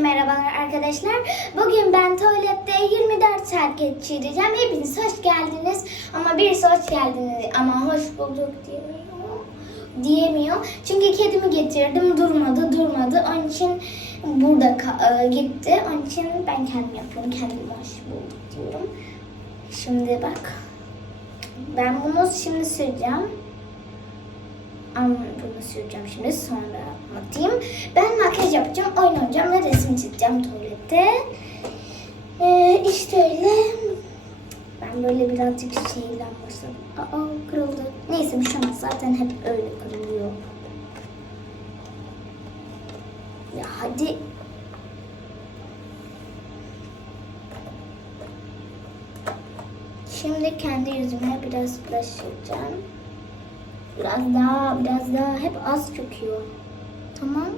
merhabalar arkadaşlar. Bugün ben tuvalette 24 saat geçireceğim. Hepiniz hoş geldiniz. Ama birisi hoş geldiniz ama hoş bulduk diyemiyor. Diyemiyor. Çünkü kedimi getirdim durmadı durmadı. Onun için burada e, gitti. Onun için ben kendim yapıyorum. Kendim hoş bulduk diyorum. Şimdi bak. Ben bunu şimdi süreceğim. Ama bunu süreceğim şimdi sonra anlatayım. Ben makyaj yapacağım, oyun oynayacağım ve resim çizeceğim tuvalette. Ee, işte öyle. Ben böyle birazcık şeyle başladım. Aa kırıldı. Neyse bir şey olmaz. Zaten hep öyle kırılıyor. Ya hadi. Şimdi kendi yüzüme biraz süreceğim. Biraz daha, biraz daha hep az çöküyor. Tamam.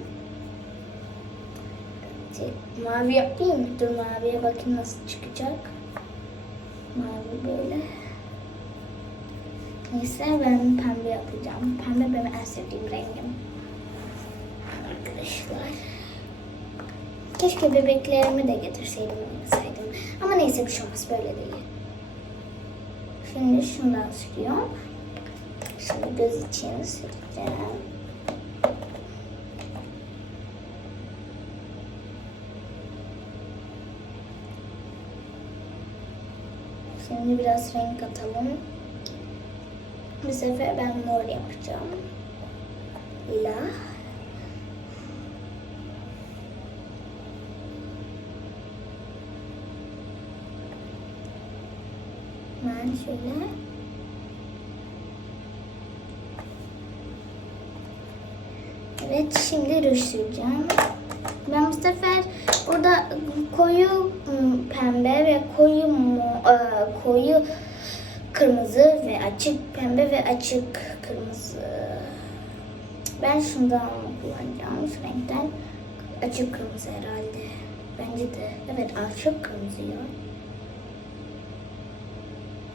Mavi yapayım mı? Dur maviye bakayım nasıl çıkacak. Mavi böyle. Neyse ben pembe yapacağım. Pembe benim en sevdiğim rengim. Arkadaşlar. Keşke bebeklerimi de getirseydim olmasaydım. Ama neyse bir şey olmaz böyle değil. Şimdi şundan sürüyorum. Şimdi göz için süreceğim. Şimdi biraz renk atalım. Bu sefer ben mor yapacağım. Lila. Ben şöyle Evet şimdi ruj. Ben bu sefer burada koyu ım, pembe ve koyu e, koyu kırmızı ve açık pembe ve açık kırmızı. Ben şundan kullanacağım şu renkten. Açık kırmızı herhalde. Bence de. Evet açık kırmızı ya.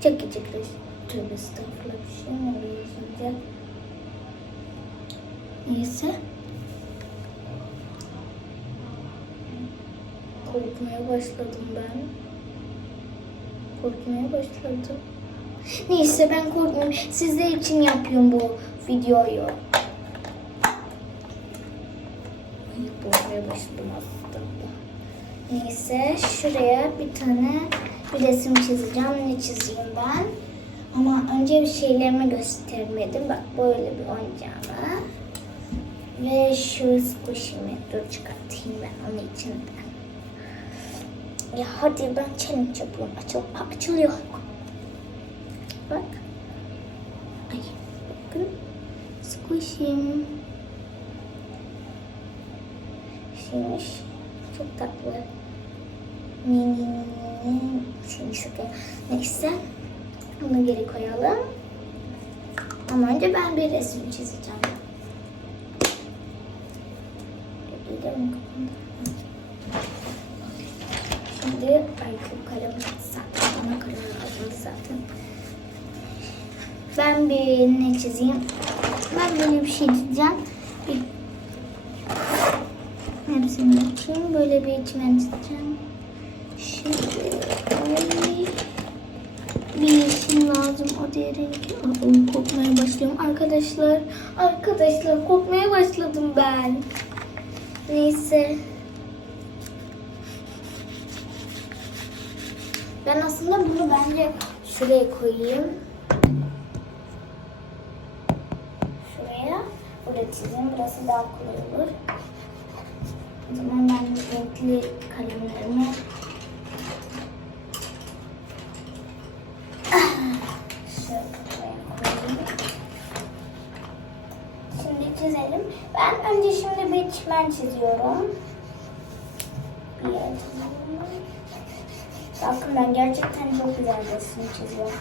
Çok küçük ruj. Tövbe estağfurullah bir şey mi şimdi? Neyse. Korkmaya başladım ben. Korkmaya başladım. Neyse ben korkmuyorum. Sizler için yapıyorum bu videoyu. Ay, Korkmaya başladım aslında. Neyse şuraya bir tane bir resim çizeceğim. Ne çizeyim ben? Ama önce bir şeylerimi göstermedim. Bak böyle bir oyuncağımı. Ve şu squishy'mi dur çıkartayım ben onun içinden. Ya hadi ben challenge yapıyorum. Açıl, Aa, açılıyor. Bak. Ay bakın. Squishy'm. Şeymiş. Çok tatlı. Mini mini. Şimdi şuraya. Neyse. Bunu geri koyalım. Ama önce ben bir resim çizeceğim. Gidelim Şimdi ay kalem zaten bana kalem lazımdı zaten. Ben bir ne çizeyim? Ben böyle bir şey çizeceğim. Bir hepsini açayım. Böyle bir çimen çizeceğim. Şimdi ay, bir yeşil lazım. O diğer rengi. Aa, Korkmaya başlıyorum. Arkadaşlar, arkadaşlar korkmaya başladım ben. Neyse. Ben aslında bunu bence şuraya koyayım. Şuraya. Burada çizeyim. Burası daha kolay olur. O zaman ben renkli kalemlerimi. Şimdi çizelim. Ben önce şimdi çimen çiziyorum. Bakın ben gerçekten çok güzel resim çiziyorum.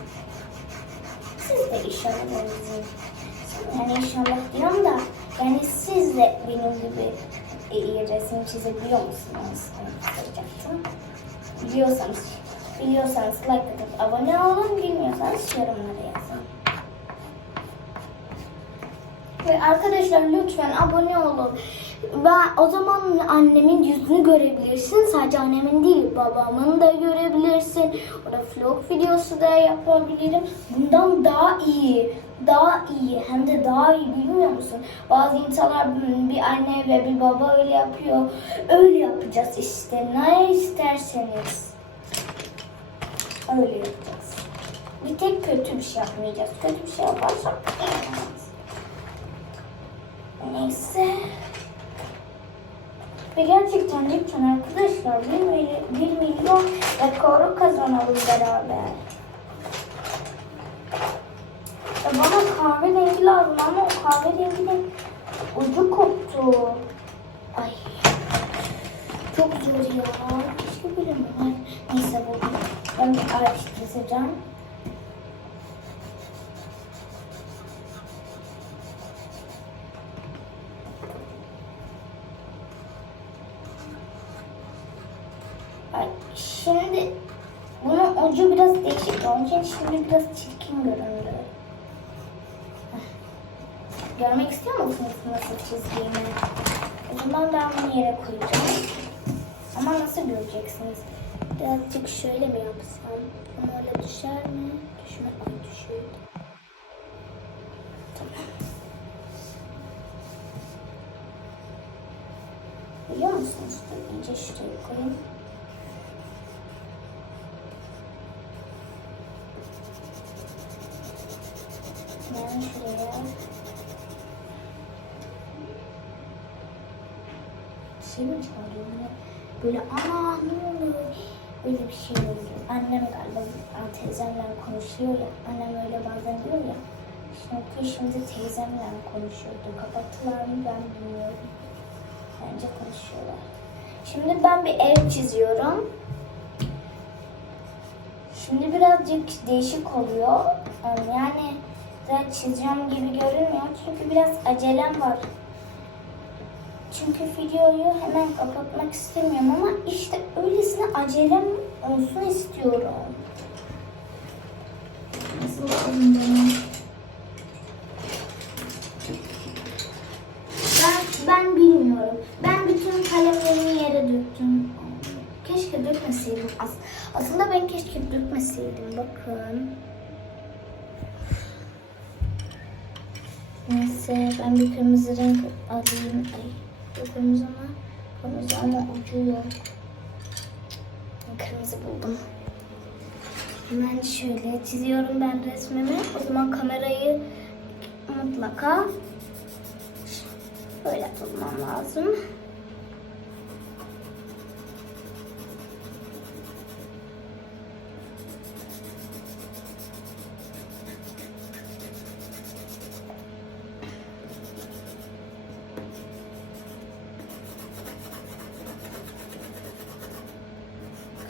Siz de inşallah benzeyin. Yani inşallah diyorum da yani siz de benim gibi iyi resim çizebiliyor musunuz? Soracaktım. Biliyorsanız, biliyorsanız like atıp abone olun, bilmiyorsanız yorumlara yazın. Ve arkadaşlar lütfen abone olun. Ben o zaman annemin yüzünü görebilirsin. Sadece annemin değil, babamın da görebilirsin. Orada vlog videosu da yapabilirim. Bundan daha iyi. Daha iyi. Hem de daha iyi bilmiyor musun? Bazı insanlar hmm, bir anne ve bir baba öyle yapıyor. Öyle yapacağız işte. Ne isterseniz. Öyle yapacağız. Bir tek kötü bir şey yapmayacağız. Kötü bir şey yaparsak. Neyse. Ve gerçekten lütfen arkadaşlar 1 milyon, 1 milyon rekoru kazanalım beraber. Ya bana kahverengi lazım ama o kahverenginin ucu koptu. Ay. Çok zor ya. Keşke bilemem. Neyse buldum. Ben bir çizeceğim. Şimdi bunun ucu biraz değişik. Onun şimdi biraz çirkin göründü. Görmek istiyor musunuz nasıl çizdiğimi? O zaman ben bunu yere koyacağım. Ama nasıl göreceksiniz? Birazcık şöyle mi yapsam? Ama öyle düşer mi? Düşme, ay düşüyor. Tamam. Biliyor musunuz? İyice şuraya koyayım. Yani şuraya. Şey mi çağırıyor? Böyle, aa ne oluyor? Öyle bir şey oluyor. Annem galiba teyzemle konuşuyor ya. Annem öyle bazen diyor ya. Çünkü şimdi teyzemle konuşuyordu. Kapattılar mı ben bilmiyorum. Bence konuşuyorlar. Şimdi ben bir ev çiziyorum. Şimdi birazcık değişik oluyor. Yani güzel çizeceğim gibi görünmüyor. Çünkü biraz acelem var. Çünkü videoyu hemen kapatmak istemiyorum ama işte öylesine acelem olsun istiyorum. Nasıl Ben, ben bilmiyorum. Ben bütün kalemlerimi yere döktüm. Keşke dökmeseydim. As aslında ben keşke dökmeseydim. Bakın. Neyse ben bir kırmızı renk alayım. Ay, bu kırmızı ama kırmızı ama ucu yok. Kırmızı buldum. Hemen şöyle çiziyorum ben resmimi. O zaman kamerayı mutlaka böyle tutmam lazım.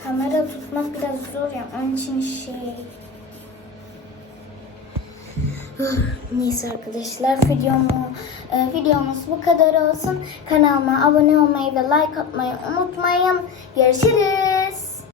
Kamera tutmak biraz zor ya. Onun için şey... Neyse arkadaşlar videomu, e, videomuz bu kadar olsun. Kanalıma abone olmayı ve like atmayı unutmayın. Görüşürüz.